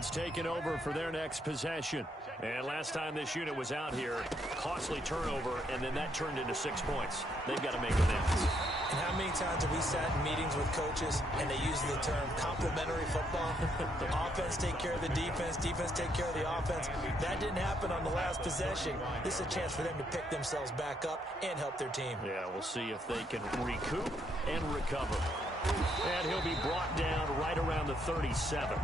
offense taking over for their next possession. And last time this unit was out here, costly turnover, and then that turned into 6 points. They've got to make amends. And how many times have we sat in meetings with coaches and they use the term complementary football? Offense take care of the defense, defense take care of the offense. That didn't happen on the last possession. This is a chance for them to pick themselves back up and help their team. Yeah, we'll see if they can recoup and recover. And he'll be brought down right around the 37.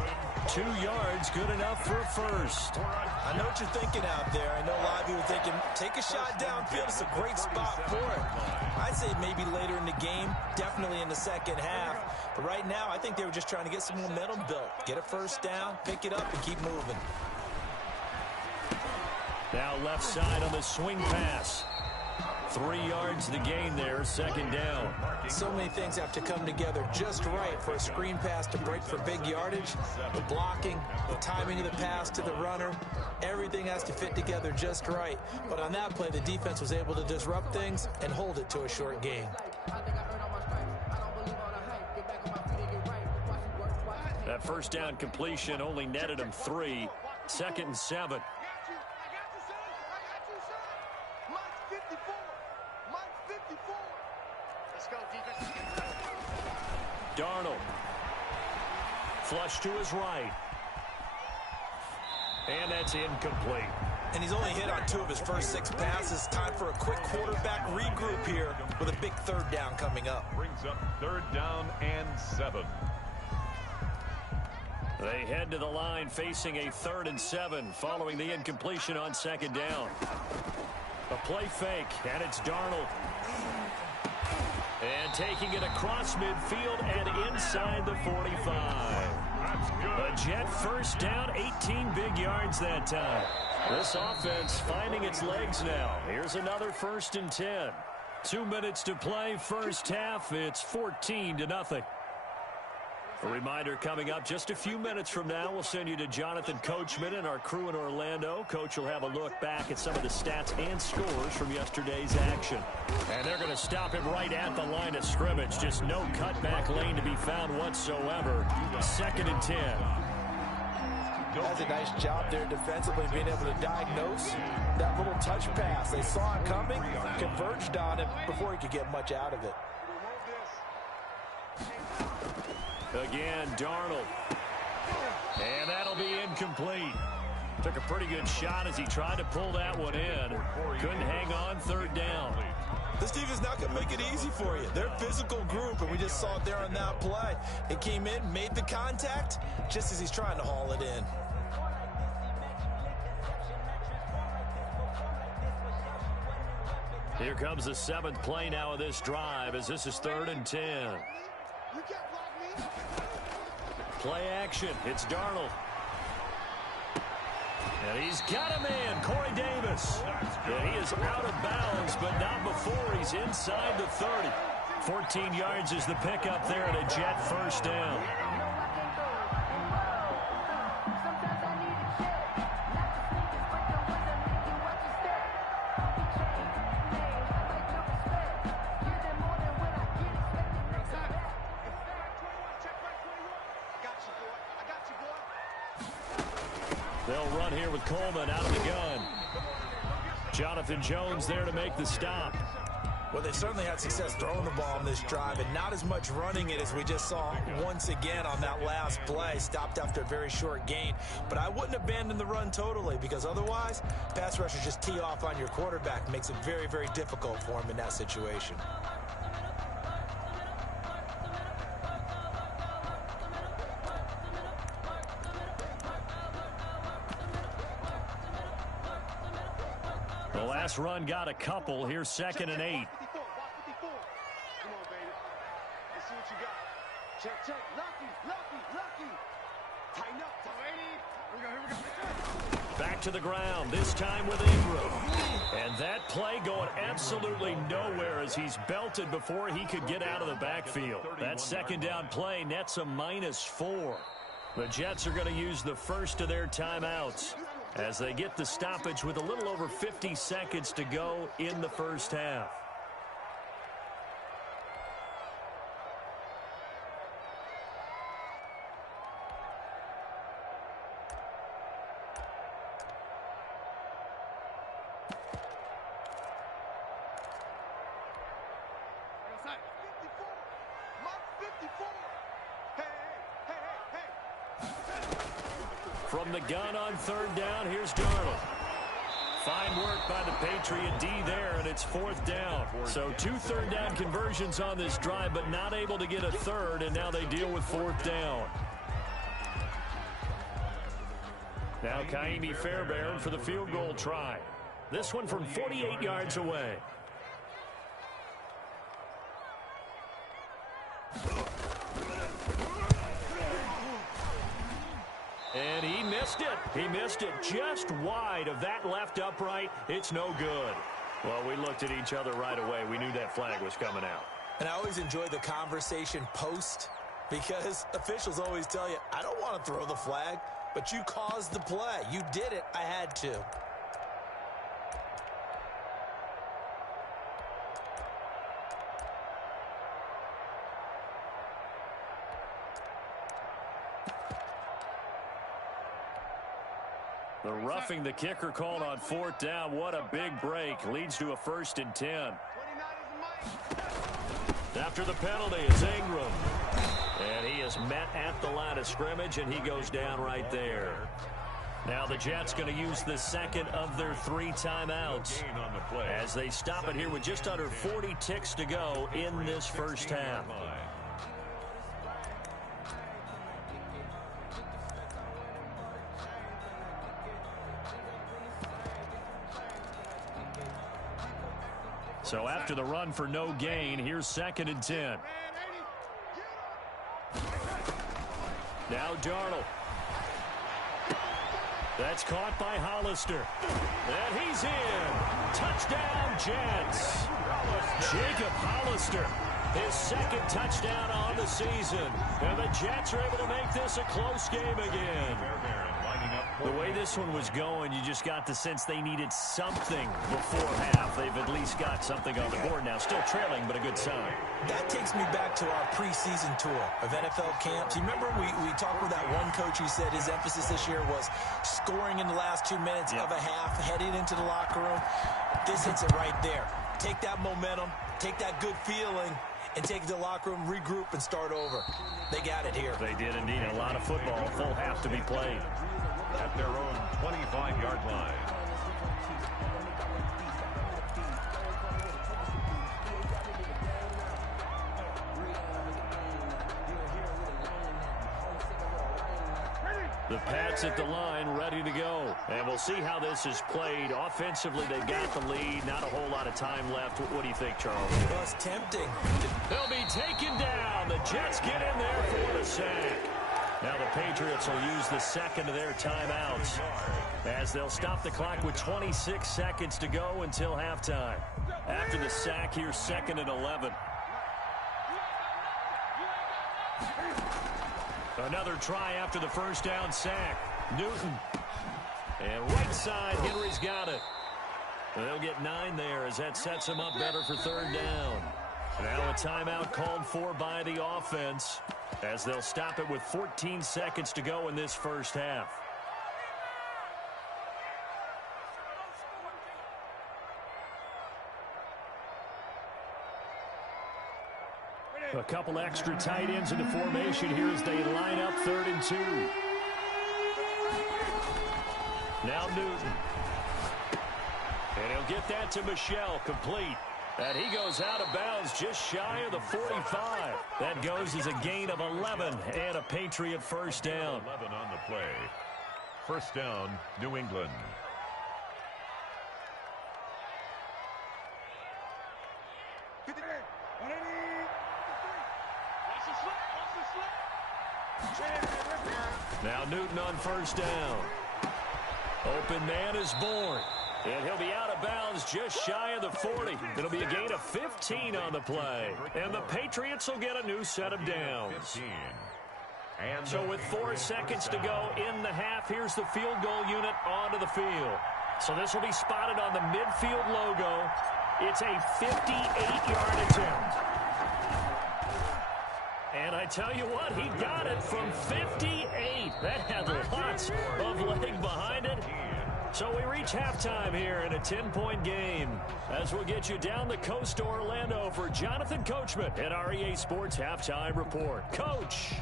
2 yards, good enough for a first. I know what you're thinking out there. I know a lot of you are thinking, take a shot downfield. It's a great spot for it. I'd say maybe later in the game, definitely in the second half. But right now, I think they were just trying to get some momentum built. Get a first down, pick it up, and keep moving. Now left side on the swing pass. 3 yards the gain there, second down. So many things have to come together just right for a screen pass to break for big yardage. The blocking, the timing of the pass to the runner, everything has to fit together just right. But on that play, the defense was able to disrupt things and hold it to a short gain. That first down completion only netted him 3. 2nd and 7. Darnold. Flush to his right. And that's incomplete. And he's only hit on 2 of his first 6 passes. Time for a quick quarterback regroup here with a big third down coming up. Brings up 3rd down and 7. They head to the line facing a 3rd and 7 following the incompletion on 2nd down. A play fake, and it's Darnold. And taking it across midfield and inside the 45. That's good. A Jet first down, 18 big yards that time. This offense finding its legs now. Here's another 1st and 10. 2 minutes to play, first half. It's 14-0. A reminder coming up just a few minutes from now. We'll send you to Jonathan Coachman and our crew in Orlando. Coach will have a look back at some of the stats and scores from yesterday's action. And they're going to stop him right at the line of scrimmage. Just no cutback lane to be found whatsoever. 2nd and 10. Does a nice job there defensively being able to diagnose that little touch pass. They saw it coming, converged on it before he could get much out of it. Again, Darnold. And that'll be incomplete. Took a pretty good shot as he tried to pull that one in. Couldn't hang on, 3rd down. This defense not going to make it easy for you. They're a physical group, and we just saw it there on that play. It came in, made the contact, just as he's trying to haul it in. Here comes the 7th play now of this drive as this is 3rd and 10. Play action. It's Darnold. And he's got him in. Corey Davis. And he is out of bounds, but not before he's inside the 30. 14 yards is the pickup there at a Jet first down. They'll run here with Coleman out of the gun. Jonathan Jones there to make the stop. Well, they certainly had success throwing the ball on this drive and not as much running it as we just saw once again on that last play. Stopped after a very short gain. But I wouldn't abandon the run totally because otherwise, pass rushers just tee off on your quarterback. Makes it very, very difficult for him in that situation. The last run got a couple. Here's 2nd and 8. Come on, baby. Let's see what you got. Check. Lucky. Tighten up, Here we go. Back to the ground, this time with Ingram. And that play going absolutely nowhere as he's belted before he could get out of the backfield. That 2nd down play nets a -4. The Jets are going to use the first of their timeouts as they get the stoppage with a little over 50 seconds to go in the first half. From the gun on third down, here's Darnold. Fine work by the Patriot D there, and it's fourth down. So 2 third-down conversions on this drive, but not able to get a third, and now they deal with fourth down. Now Kaimi Fairbairn for the field goal try. This one from 48 yards away. And he missed it. He missed it just wide of that left upright. It's no good. Well, we looked at each other right away. We knew that flag was coming out. And I always enjoy the conversation post because officials always tell you, I don't want to throw the flag, but you caused the play. You did it. I had to. The roughing the kicker called on fourth down. What a big break. Leads to a 1st and 10. After the penalty is Ingram. And he is met at the line of scrimmage, and he goes down right there. Now the Jets going to use the second of their 3 timeouts as they stop it here with just under 40 ticks to go in this first half. So after the run for no gain, here's 2nd and 10. Now Darnold. That's caught by Hollister. And he's in. Touchdown, Jets. Jacob Hollister, his 2nd touchdown on the season. And the Jets are able to make this a close game again. The way this one was going, you just got the sense they needed something before half. They've at least got something on the board now. Still trailing, but a good sign. That takes me back to our preseason tour of NFL camps. You remember we talked with that one coach who said his emphasis this year was scoring in the last 2 minutes of a half, heading into the locker room. This hits it right there. Take that momentum, take that good feeling, and take it to the locker room, regroup, and start over. They got it here. They did indeed. A lot of football, a full half to be played. At their own 25-yard line. The Pats at the line, ready to go. And we'll see how this is played. Offensively, they've got the lead. Not a whole lot of time left. What do you think, Charles? Well, it's tempting. They'll be taken down. The Jets get in there for the sack. Now the Patriots will use the second of their timeouts as they'll stop the clock with 26 seconds to go until halftime. After the sack, here's 2nd and 11. Another try after the first down sack. Newton. And right side, Henry's got it. They'll get 9 there as that sets him up better for third down. Now a timeout called for by the offense as they'll stop it with 14 seconds to go in this first half. A couple extra tight ends in the formation here as they line up 3rd and 2. Now Newton. And he'll get that to Michel, complete. And he goes out of bounds just shy of the 45. That goes as a gain of 11 and a Patriot first down. 11 on the play. First down, New England. Now Newton on first down. Open man is born. And he'll be out of bounds just shy of the 40. It'll be a gain of 15 on the play. And the Patriots will get a new set of downs. So with 4 seconds to go in the half, here's the field goal unit onto the field. So this will be spotted on the midfield logo. It's a 58-yard attempt. And I tell you what, he got it from 58. That had lots of leg behind it. So we reach halftime here in a 10-point game as we'll get you down the coast to Orlando for Jonathan Coachman at our EA Sports Halftime Report. Coach.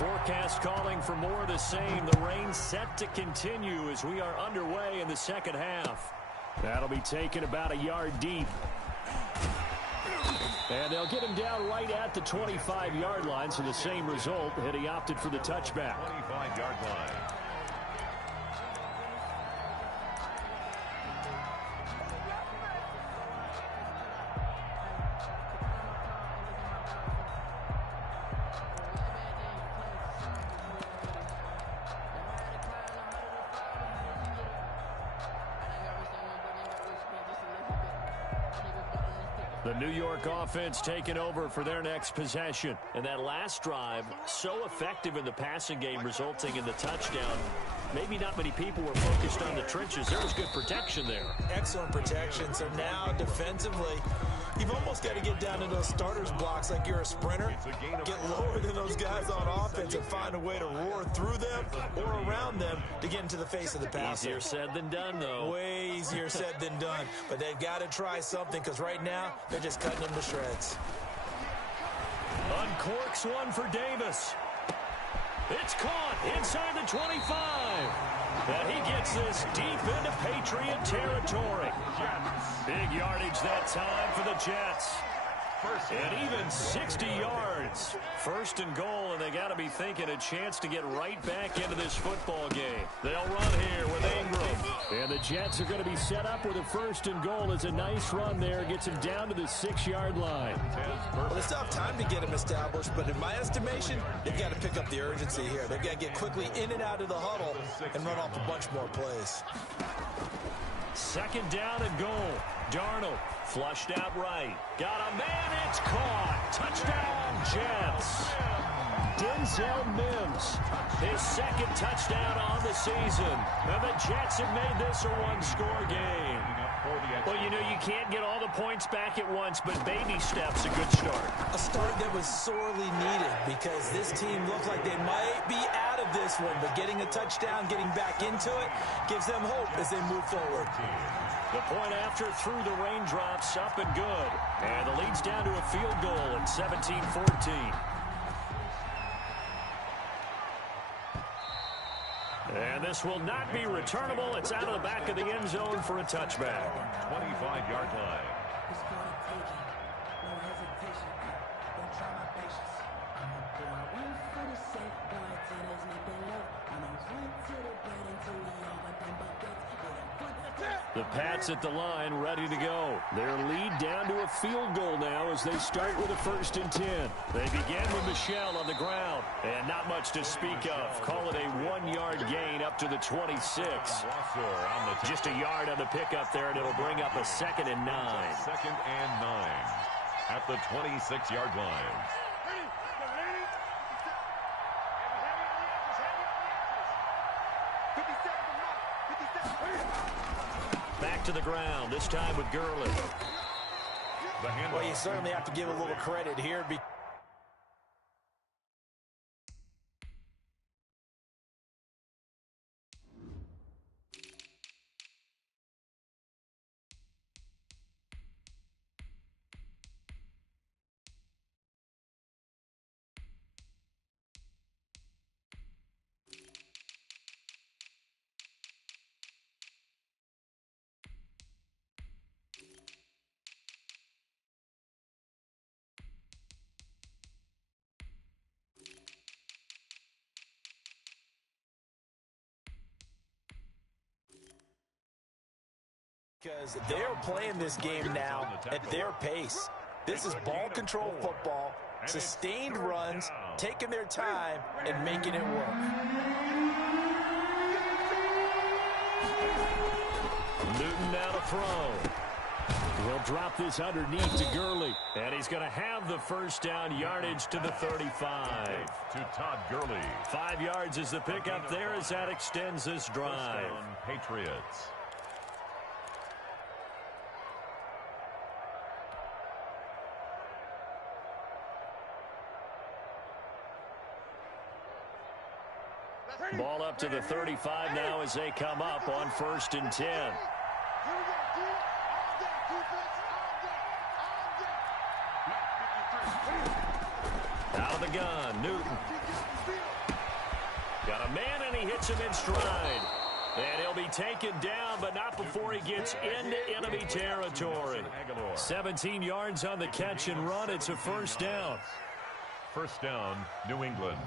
Forecast calling for more of the same. The rain set to continue as we are underway in the second half. That'll be taken about a yard deep. And they'll get him down right at the 25-yard line, so the same result, and he opted for the touchback. 25-yard line. The New York offense taking over for their next possession. And that last drive, so effective in the passing game, resulting in the touchdown. Maybe not many people were focused on the trenches. There was good protection there. Excellent protection. So now, defensively, you've almost got to get down to those starters blocks like you're a sprinter. Get lower than those guys on offense and find a way to roar through them or around them to get into the face of the passer. Easier said than done, though. Way easier said than done. But they've got to try something because right now, they're just cutting them to shreds. Uncorks one for Davis. It's caught inside the 25. And he gets this deep into Patriot territory. Big yardage that time for the Jets. And even 60 yards. First and goal, and they got to be thinking a chance to get right back into this football game. They'll run here with Ingram. And the Jets are going to be set up with a first and goal. It's a nice run there. Gets him down to the 6-yard line. Well, they still have time to get him established, but in my estimation, they've got to pick up the urgency here. They've got to get quickly in and out of the huddle and run off a bunch more plays. Second down and goal. Darnold flushed out right. Got a man. It's caught. Touchdown, Jets. Denzel Mims, his second touchdown on the season. And the Jets have made this a one-score game. Well, you know, you can't get all the points back at once, but baby steps, a good start. A start that was sorely needed because this team looked like they might be out of this one, but getting a touchdown, getting back into it, gives them hope as they move forward. The point after through the raindrops, up and good. And the lead's down to a field goal at 17-14. And this will not be returnable. It's out of the back of the end zone for a touchback. 25-yard line. The Pats at the line, ready to go. Their lead down to a field goal now as they start with a 1st and 10. They begin with Michel on the ground. And not much to speak of. Call it a 1-yard gain up to the 26. Just a yard on the pickup there, and it'll bring up a 2nd and 9. 2nd and 9 at the 26-yard line. Back to the ground, this time with Gurley. Well, you certainly have to give a little credit here. Because they're playing this game now at their pace. This is ball control football, sustained runs, taking their time, and making it work. Newton now to throw. He'll drop this underneath to Gurley. And he's going to have the first down, yardage to the 35. To Todd Gurley. 5 yards is the pickup there as that extends this drive. Patriots. Ball up to the 35 now as they come up on 1st and 10. Out of the gun, Newton. Got a man, and he hits him in stride. And he'll be taken down, but not before he gets into enemy territory. 17 yards on the catch and run. It's a first down. First down, New England.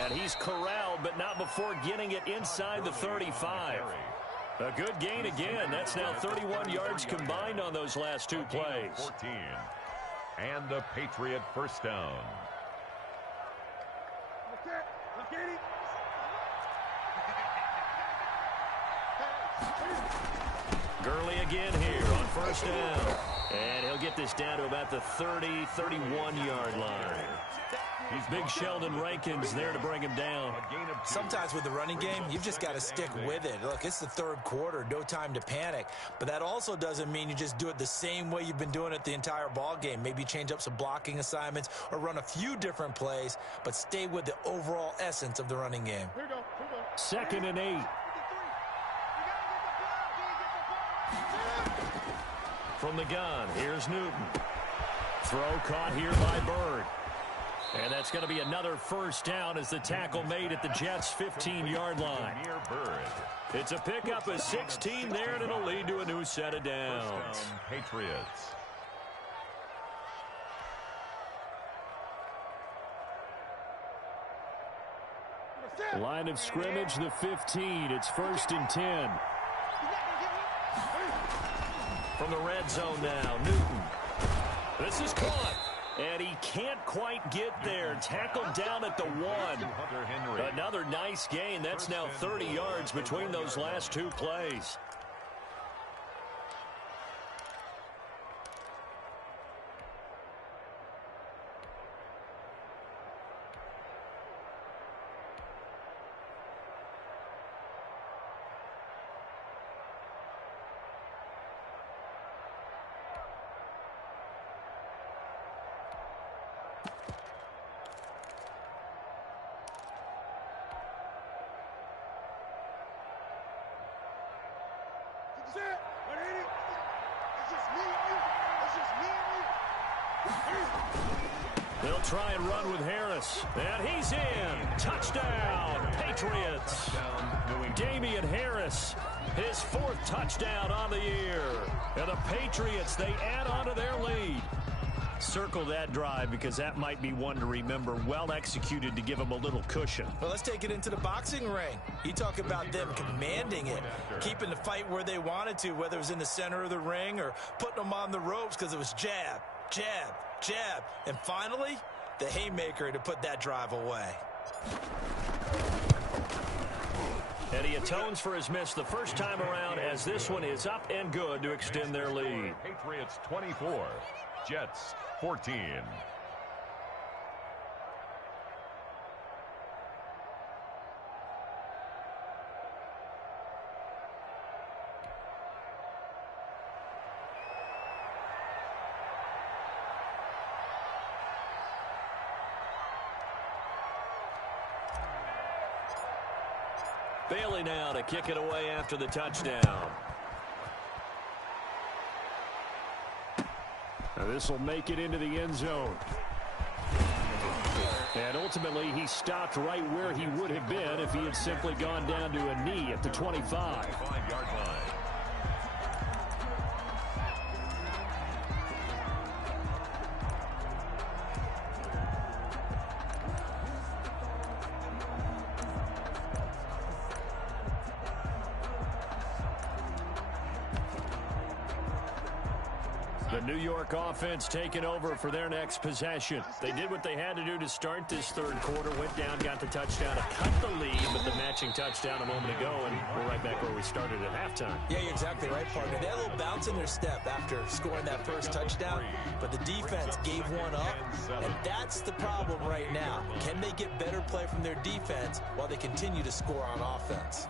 And he's corralled, but not before getting it inside the 35. A good gain again. That's now 31 yards combined on those last two plays. 14. And a Patriot first down. Gurley again here on first down. And he'll get this down to about the 30, 31-yard line. Big Sheldon Rankins there to bring him down. Sometimes with the running game, you've just got to stick with it. Look, it's the third quarter, no time to panic. But that also doesn't mean you just do it the same way you've been doing it the entire ball game. Maybe change up some blocking assignments or run a few different plays, but stay with the overall essence of the running game. Here we go. 2nd and 8. From the gun, here's Newton. Throw caught here by Bird. And that's going to be another first down as the tackle made at the Jets' 15-yard line. It's a pickup of 16 there, and it'll lead to a new set of downs. Patriots. Line of scrimmage, the 15. It's 1st and 10. From the red zone now, Newton. This is caught. And he can't quite get there. Tackled down at the 1. Another nice gain. That's now 30 yards between those last two plays. They'll try and run with Harris. And he's in. Touchdown, Patriots. Damian Harris, his 4th touchdown on the year. And the Patriots, they add on to their lead. Circle that drive because that might be one to remember. Well executed to give them a little cushion. Well, let's take it into the boxing ring. You talk about them commanding it, keeping the fight where they wanted to, whether it was in the center of the ring or putting them on the ropes because it was jab, jab, jab. And finally, the haymaker to put that drive away. And he atones for his miss the first time around as this one is up and good to extend their lead. Patriots 24, Jets 14. Bailey now to kick it away after the touchdown. Now this will make it into the end zone. And ultimately, he stopped right where he would have been if he had simply gone down to a knee at the 25. 5-yard line. The New York offense taking over for their next possession. They did what they had to do to start this third quarter. Went down, got the touchdown to cut the lead, but the matching touchdown a moment ago, and we're right back where we started at halftime. Yeah, you're exactly right, partner. They had a little bounce in their step after scoring that first touchdown, but the defense gave one up, and that's the problem right now. Can they get better play from their defense while they continue to score on offense?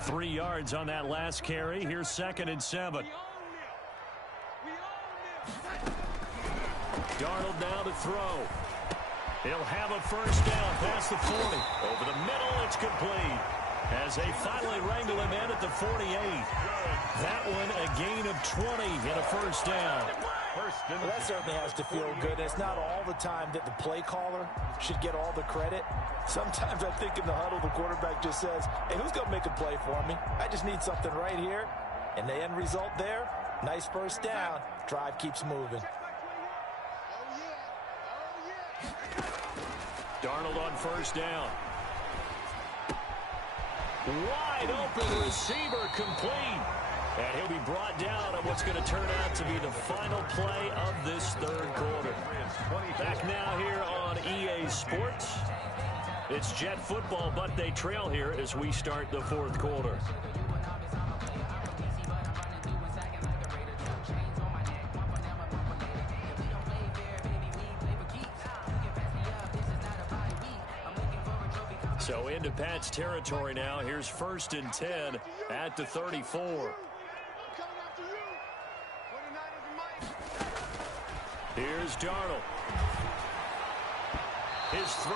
Three yards on that last carry. Here's 2nd and 7. Darnold now to throw. He'll have a first down past the 40. Over the middle, it's complete. As they finally wrangle him in at the 48. That one a gain of 20 and a first down. Well, that certainly has to feel good. It's not all the time that the play caller should get all the credit. Sometimes I think in the huddle, the quarterback just says, hey, who's going to make a play for me? I just need something right here. And the end result there, nice first down. Drive keeps moving. Darnold on first down. Wide open receiver complete. And he'll be brought down on what's going to turn out to be the final play of this third quarter. Back now here on EA Sports. It's Jet football, but they trail here as we start the fourth quarter. So into Pat's territory now. Here's 1st and 10 at the 34. Here's Darnold. His throw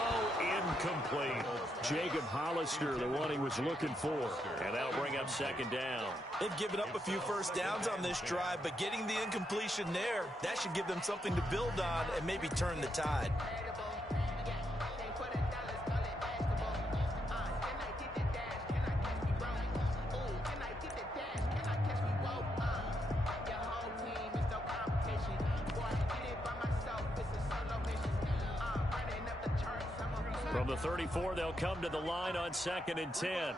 incomplete. Jacob Hollister, the one he was looking for. And that'll bring up 2nd down. They've given up a few first downs on this drive, but getting the incompletion there, that should give them something to build on and maybe turn the tide. From the 34, they'll come to the line on 2nd and 10.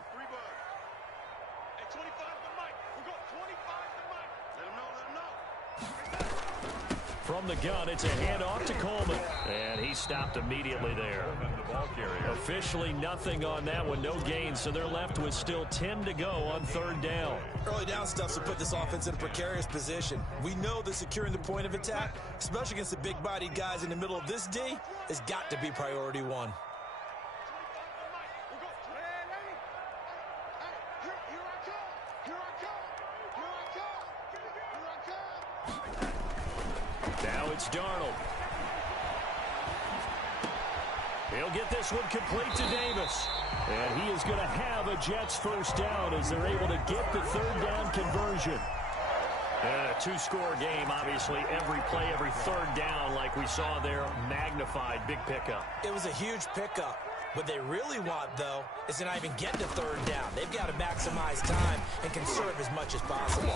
From the gun, it's a handoff to Coleman. And he stopped immediately there. Officially nothing on that one, no gain, so they're left with still 10 to go on 3rd down. Early down stuff to put this offense in a precarious position. We know that securing the point of attack, especially against the big-bodied guys in the middle of this D, has got to be priority one. Now it's Darnold. He'll get this one complete to Davis. And he is going to have a Jets first down as they're able to get the 3rd down conversion. And a 2-score game, obviously, every play, every 3rd down, like we saw there, magnified, big pickup. It was a huge pickup. What they really want, though, is to not even get to 3rd down. They've got to maximize time and conserve as much as possible.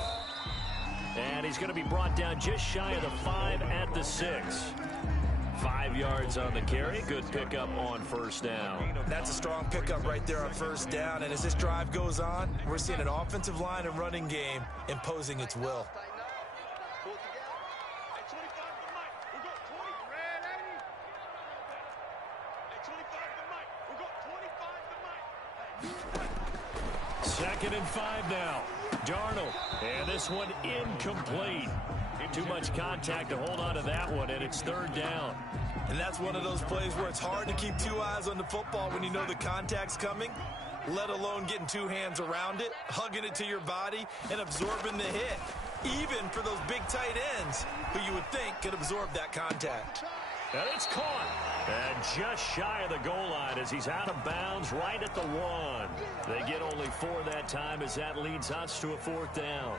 And he's going to be brought down just shy of the 5 at the 6. 5 yards on the carry. Good pickup on 1st down. That's a strong pickup right there on 1st down. And as this drive goes on, we're seeing an offensive line and running game imposing its will. Second and 5 now. Darnold. And this one incomplete. Too much contact to hold on to that one, and it's 3rd down. And that's one of those plays where it's hard to keep 2 eyes on the football when you know the contact's coming, let alone getting 2 hands around it, hugging it to your body, and absorbing the hit. Even for those big tight ends who you would think could absorb that contact. And it's caught. And just shy of the goal line as he's out of bounds right at the 1. They get only 4 that time as that leads us to a 4th down.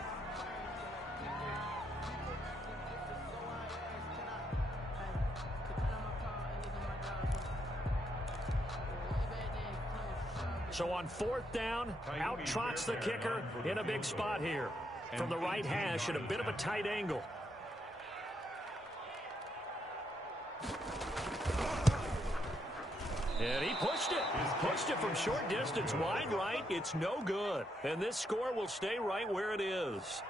So on 4th down, out trots the kicker in a big spot here. From the right hash at a bit of a tight angle. And he pushed it. Pushed it from short distance, wide right. It's no good. And this score will stay right where it is.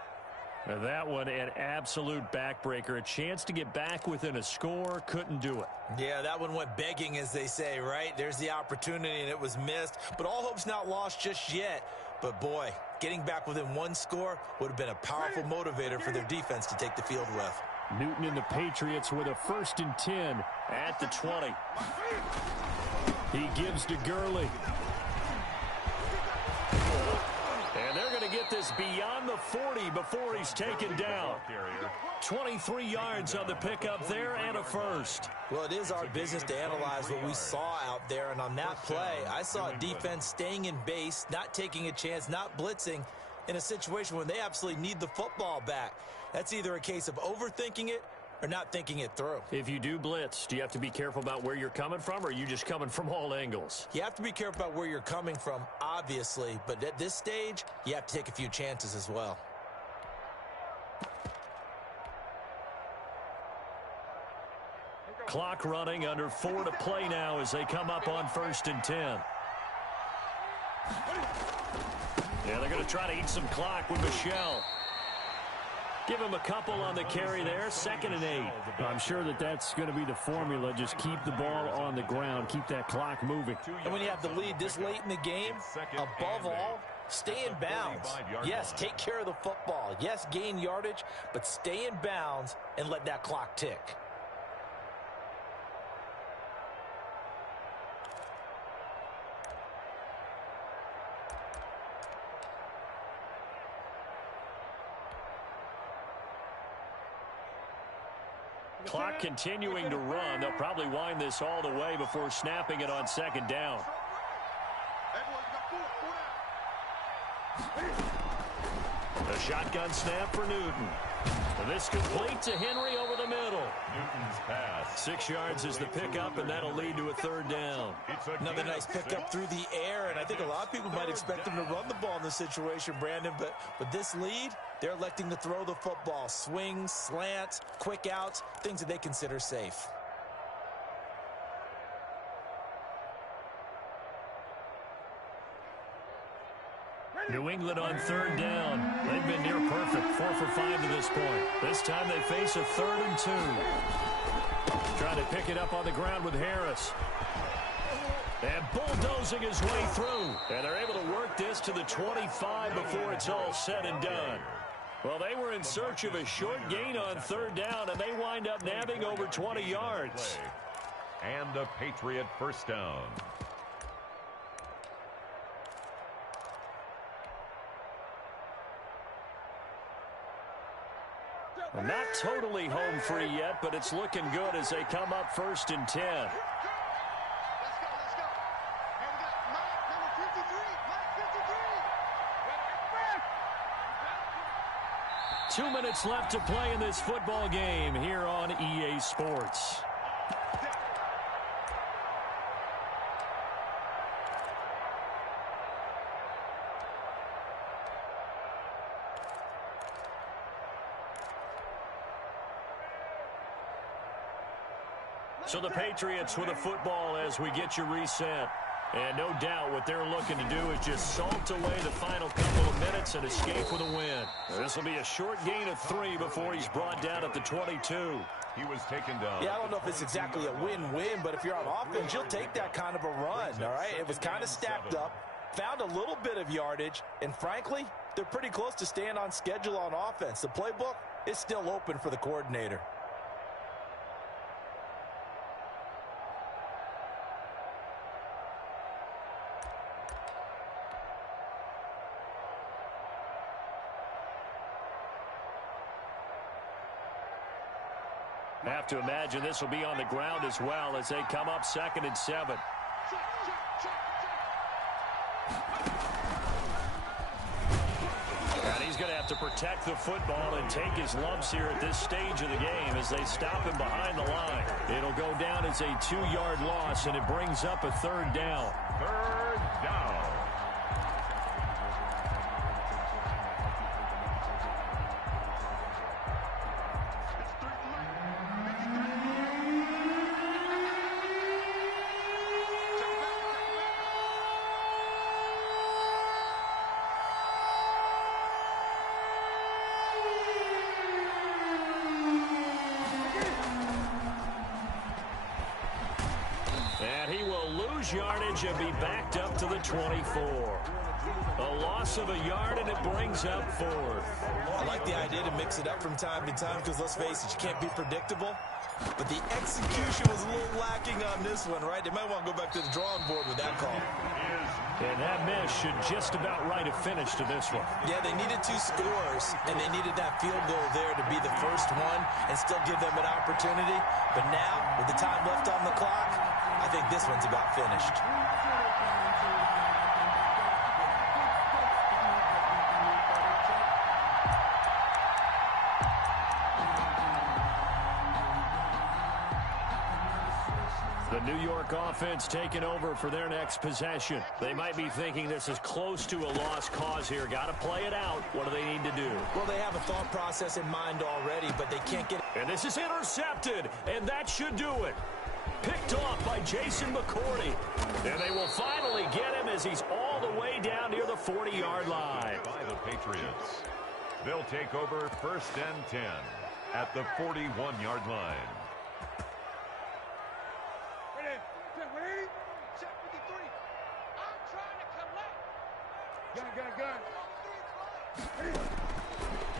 And that one, an absolute backbreaker. A chance to get back within a score. Couldn't do it. Yeah, that one went begging, as they say, right? There's the opportunity, and it was missed. But all hope's not lost just yet. But, boy, getting back within 1 score would have been a powerful motivator for their defense to take the field with. Newton and the Patriots with a 1st and 10 at the 20. He gives to Gurley. And they're going to get this is beyond the 40 before he's taken down. 23 yards on the pickup there and a first. Well, it is our business to analyze what we saw out there, and on that play, I saw defense staying in base, not taking a chance, not blitzing in a situation when they absolutely need the football back. That's either a case of overthinking it or not thinking it through. If you do blitz, do you have to be careful about where you're coming from, or are you just coming from all angles? You have to be careful about where you're coming from, obviously, but at this stage, you have to take a few chances as well. Clock running, under 4 to play now as they come up on 1st and 10. Yeah, they're going to try to eat some clock with Michelle. Give him a couple on the carry there, 2nd and 8. I'm sure that's going to be the formula. Just keep the ball on the ground, keep that clock moving. And when you have the lead this late in the game, above all, stay in bounds. Yes, take care of the football. Yes, gain yardage, but stay in bounds and let that clock tick. Clock continuing to run. They'll probably wind this all the way before snapping it on 2nd down. A shotgun snap for Newton. And this complete to Henry over the middle. Newton's pass. 6 yards is the pickup, and that'll lead to a 3rd down. Another nice pickup through the air, and I think a lot of people might expect them to run the ball in this situation, Brandon, but with this lead, they're electing to throw the football. Swings, slants, quick outs, things that they consider safe. New England on 3rd down. They've been near perfect, 4 for 5 to this point. This time they face a 3rd and 2. Trying to pick it up on the ground with Harris. And bulldozing his way through. And they're able to work this to the 25 before it's all said and done. Well, they were in search of a short gain on 3rd down, and they wind up nabbing over 20 yards. And a Patriot 1st down. Well, not totally home free yet, but it's looking good as they come up 1st and 10. Let's go. And we got Mike, number 53. Mike 53. 2 minutes left to play in this football game here on EA Sports. So the Patriots with a football as we get you reset. And no doubt what they're looking to do is just salt away the final couple of minutes and escape with a win. This will be a short gain of 3 before he's brought down at the 22. He was taken down. Yeah, I don't know if it's exactly a win-win, but if you're on offense, you'll take that kind of a run, all right? It was kind of stacked up, found a little bit of yardage, and frankly, they're pretty close to staying on schedule on offense. The playbook is still open for the coordinator. I have to imagine this will be on the ground as well as they come up 2nd and 7. And he's going to have to protect the football and take his lumps here at this stage of the game as they stop him behind the line. It'll go down as a 2-yard loss, and it brings up a 3rd down. 3rd down. And he will lose yardage and be backed up to the 24. A loss of a yard, and it brings up 4th. I like the idea to mix it up from time to time because, let's face it, you can't be predictable. But the execution was a little lacking on this one, right? They might want to go back to the drawing board with that call. And that miss should just about write a finish to this one. Yeah, they needed 2 scores, and they needed that field goal there to be the first one and still give them an opportunity. But now, with the time left on the clock, I think this one's about finished. The New York offense taking over for their next possession. They might be thinking this is close to a lost cause here. Got to play it out. What do they need to do? Well, they have a thought process in mind already, but they can't get... And this is intercepted, and that should do it. Picked off by Jason McCourty. And they will finally get him as he's all the way down near the 40-yard line. By the Patriots. They'll take over 1st and 10 at the 41-yard line.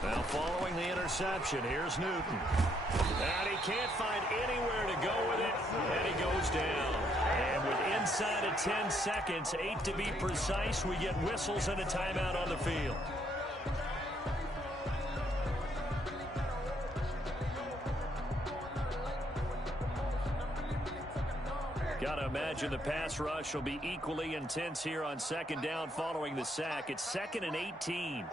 Now following the interception, here's Newton. And he can't find anywhere to go with it, and he goes down. And with inside of 10 seconds, 8 to be precise, we get whistles and a timeout on the field. Got to imagine the pass rush will be equally intense here on 2nd down following the sack. It's 2nd and 18.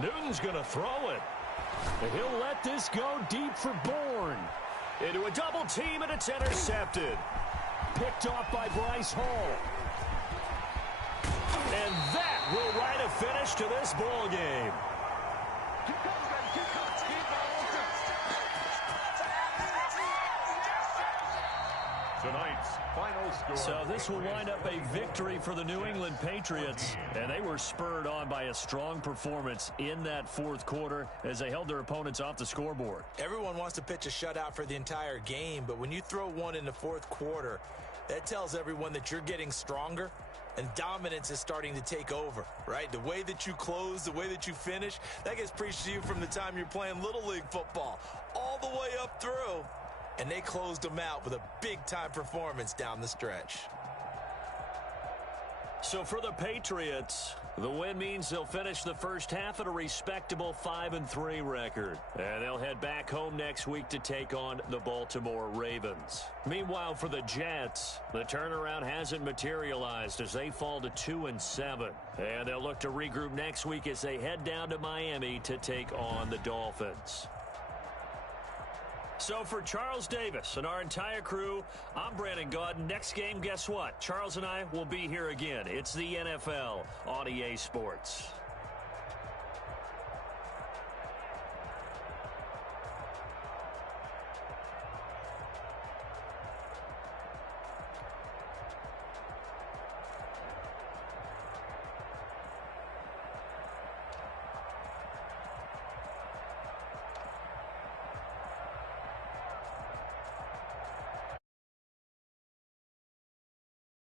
Newton's going to throw it. He'll let this go deep for Bourne. Into a double team, and it's intercepted. Picked off by Bryce Hall. And that will write a finish to this ball game. Tonight's final score. So this will wind up a victory for the New England Patriots, and they were spurred on by a strong performance in that 4th quarter as they held their opponents off the scoreboard. Everyone wants to pitch a shutout for the entire game, but when you throw one in the 4th quarter, that tells everyone that you're getting stronger and dominance is starting to take over, right? The way that you close, the way that you finish, that gets preached to you from the time you're playing Little League football all the way up through. And they closed them out with a big-time performance down the stretch. So for the Patriots, the win means they'll finish the first half at a respectable 5-3 record. And they'll head back home next week to take on the Baltimore Ravens. Meanwhile, for the Jets, the turnaround hasn't materialized as they fall to 2-7. And they'll look to regroup next week as they head down to Miami to take on the Dolphins. So for Charles Davis and our entire crew, I'm Brandon Gaudin. Next game, guess what? Charles and I will be here again. It's the NFL on EA Sports.